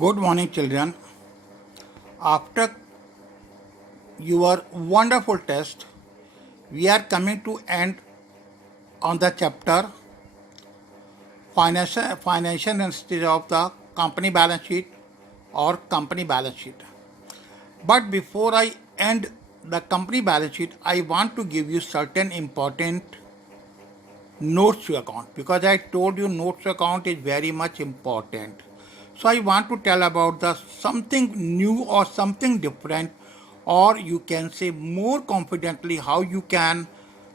Good morning, children. After your wonderful test, we are coming to end on the chapter financial analysis of the company balance sheet or company balance sheet. But before I end the company balance sheet, I want to give you certain important notes to account because I told you notes to account is very much important. So I want to tell about the something new or something different, or you can say more confidently how you can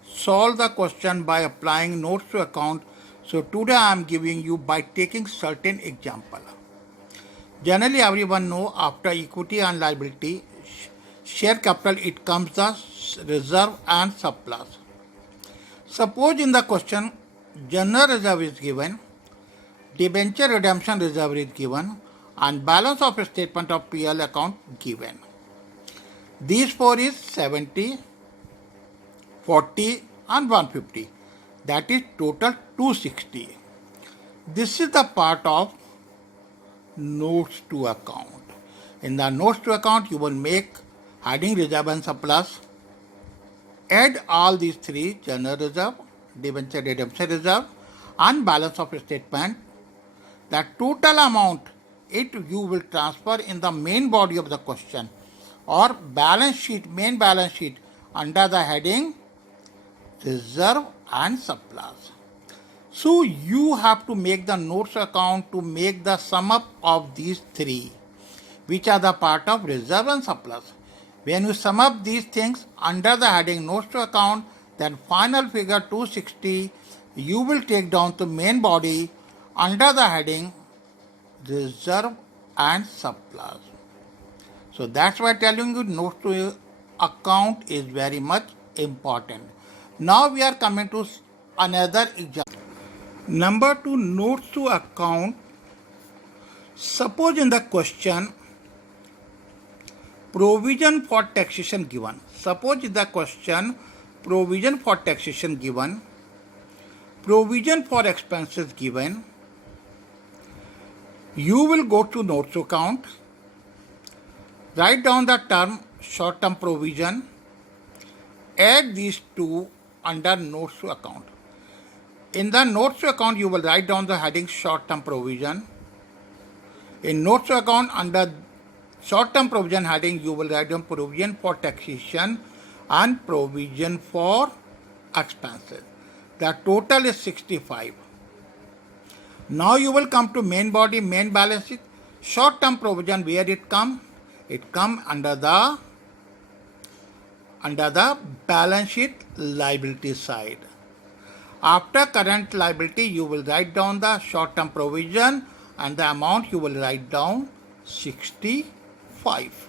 solve the question by applying notes to account. So today I am giving you by taking certain example. Generally everyone know after equity and liability share capital it comes the reserve and surplus. Suppose in the question, general reserve is given, debenture redemption reserve is given, and balance of a statement of PL account given. These four is 70, 40 and 150. That is total 260. This is the part of notes to account. In the notes to account, you will make heading reserve and surplus. Add all these three, general reserve, debenture redemption reserve and balance of statement. The total amount you will transfer in the main body of the question or balance sheet, main balance sheet under the heading reserve and surplus. So you have to make the notes account to make the sum up of these three, which are the part of reserve and surplus. When you sum up these things under the heading notes to account, then final figure 260, you will take down to main body under the heading reserve and surplus. So that's why telling you notes to account is very much important. Now we are coming to another example. Number 2, notes to account. Suppose in the question, provision for taxation given. Suppose in the question, provision for taxation given, provision for expenses given. You will go to notes to account, write down the term short-term provision, add these two under notes to account. In the notes to account, you will write down the heading short-term provision. In notes to account, under short-term provision heading, you will write down provision for taxation and provision for expenses. The total is 65. Now you will come to main body, main balance sheet. Short-term provision, where it come? It come under the balance sheet liability side. After current liability, you will write down the short-term provision and the amount you will write down 65.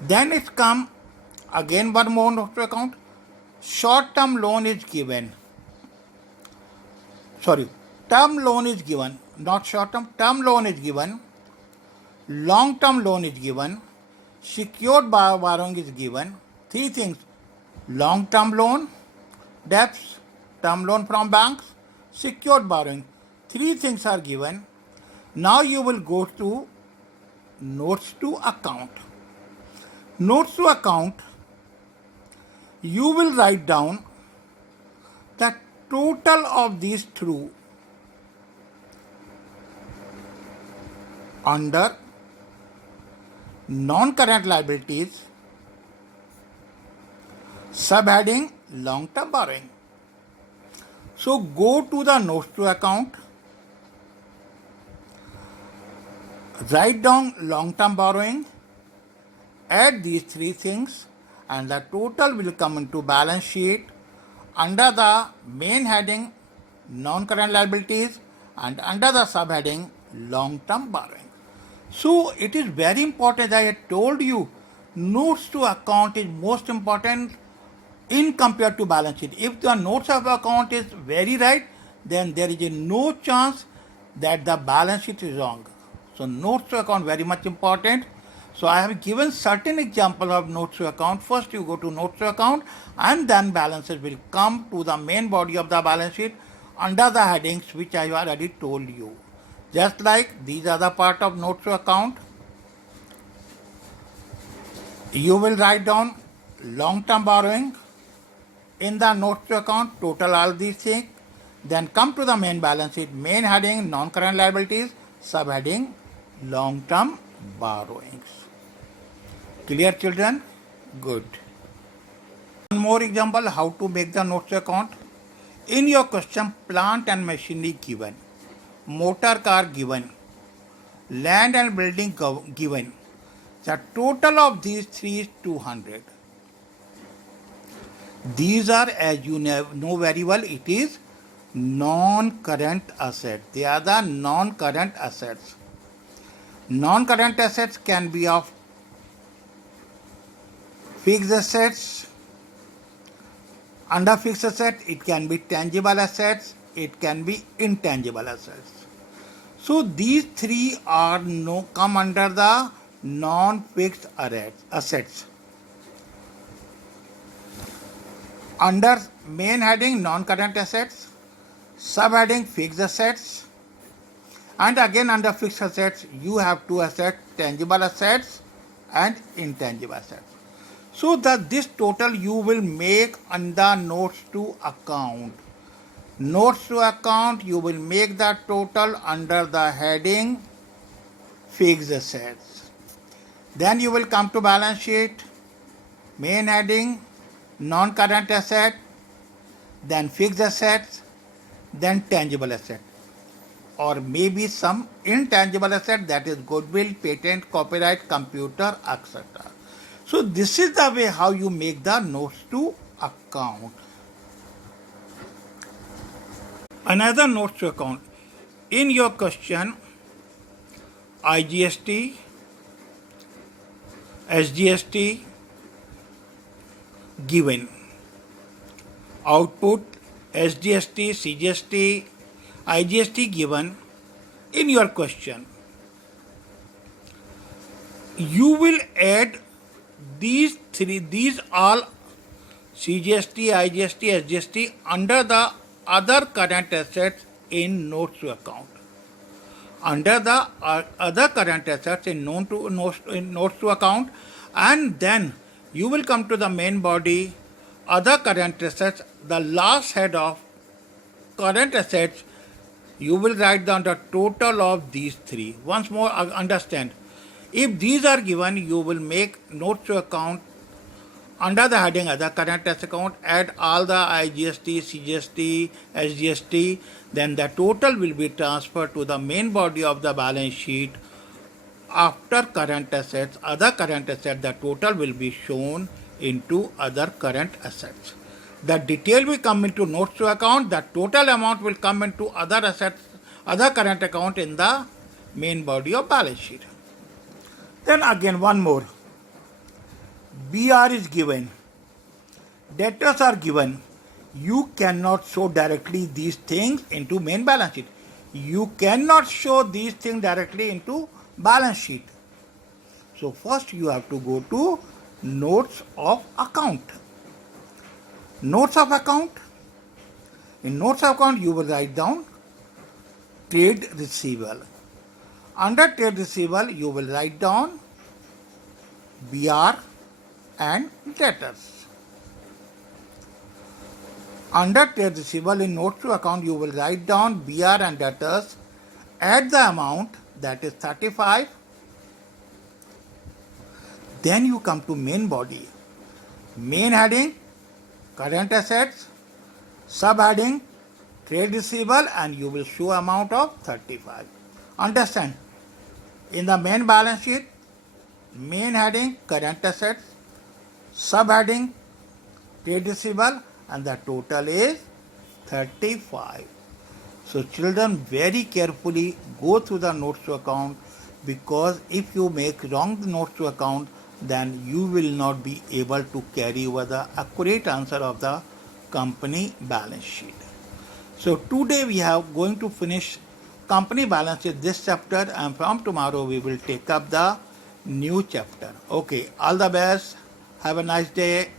Then it come again one more note to account. Short-term loan is given. Term loan is given, not short-term. Term loan is given. Long-term loan is given. Secured borrowing is given. Three things: long-term loan, debts, term loan from banks, secured borrowing. Three things are given. Now you will go to notes to account. Notes to account, you will write down the total of these through under non-current liabilities, subheading long-term borrowing. So go to the notes to account, write down long-term borrowing, add these three things, and the total will come into balance sheet under the main heading non-current liabilities and under the subheading long-term borrowing. So it is very important. I had told you notes to account is most important in compared to balance sheet. If the notes of account is very right, then there is no chance that the balance sheet is wrong. So notes to account very much important. So I have given certain example of notes to account. First you go to notes to account and then balances will come to the main body of the balance sheet under the headings which I already told you. Just like these are the part of notes to account, you will write down long-term borrowing in the notes to account, total all these things, then come to the main balance sheet, main heading non-current liabilities, subheading long-term borrowings. Clear, children? Good. One more example how to make the notes to account. In your question, plant and machinery given, motor car given, land and building given. The total of these three is 200. These are, as you know very well, it is non-current assets. They are the non-current assets. Non-current assets can be of fixed assets. Under fixed asset, it can be tangible assets, it can be intangible assets. So these three are come under the non-fixed assets. Under main heading non-current assets, subheading fixed assets, and again under fixed assets you have two assets, tangible assets and intangible assets. So that this total you will make under notes to account. Notes to account you will make the total under the heading fixed assets. Then you will come to balance sheet, main heading non-current asset, then fixed assets, then tangible asset, or maybe some intangible asset, that is goodwill, patent, copyright, computer, etc. So this is the way how you make the notes to account. Another notes to account. In your question, IGST, SGST given, output, SGST, CGST, IGST given in your question. You will add these all CGST, IGST, SGST under the other current assets in notes to account. Under the other current assets in notes to account, and then you will come to the main body, other current assets, the last head of current assets, you will write down the total of these three. Once more, understand. If these are given, you will make notes to account under the heading other current assets account, add all the IGST, CGST, SGST, then the total will be transferred to the main body of the balance sheet. After current assets, other current assets, the total will be shown into other current assets. The detail will come into notes to account, the total amount will come into other assets, other current account in the main body of balance sheet. Then again one more. BR is given, debtors are given. You cannot show directly these things into main balance sheet. You cannot show these things directly into balance sheet. So first you have to go to notes of account. Notes of account. In notes of account you will write down trade receivable. Under trade receivable you will write down BR and debtors. Under trade receivable in notes to account you will write down BR and debtors, add the amount, that is 35. Then you come to main body. Main heading current assets, subheading trade receivable, and you will show amount of 35. Understand? In the main balance sheet, main heading current assets, subheading trade receivable, and the total is 35. So children, very carefully go through the notes to account, because if you make wrong notes to account, then you will not be able to carry over the accurate answer of the company balance sheet. So today we are going to finish company balance sheet, this chapter, and from tomorrow we will take up the new chapter. Okay, all the best. Have a nice day.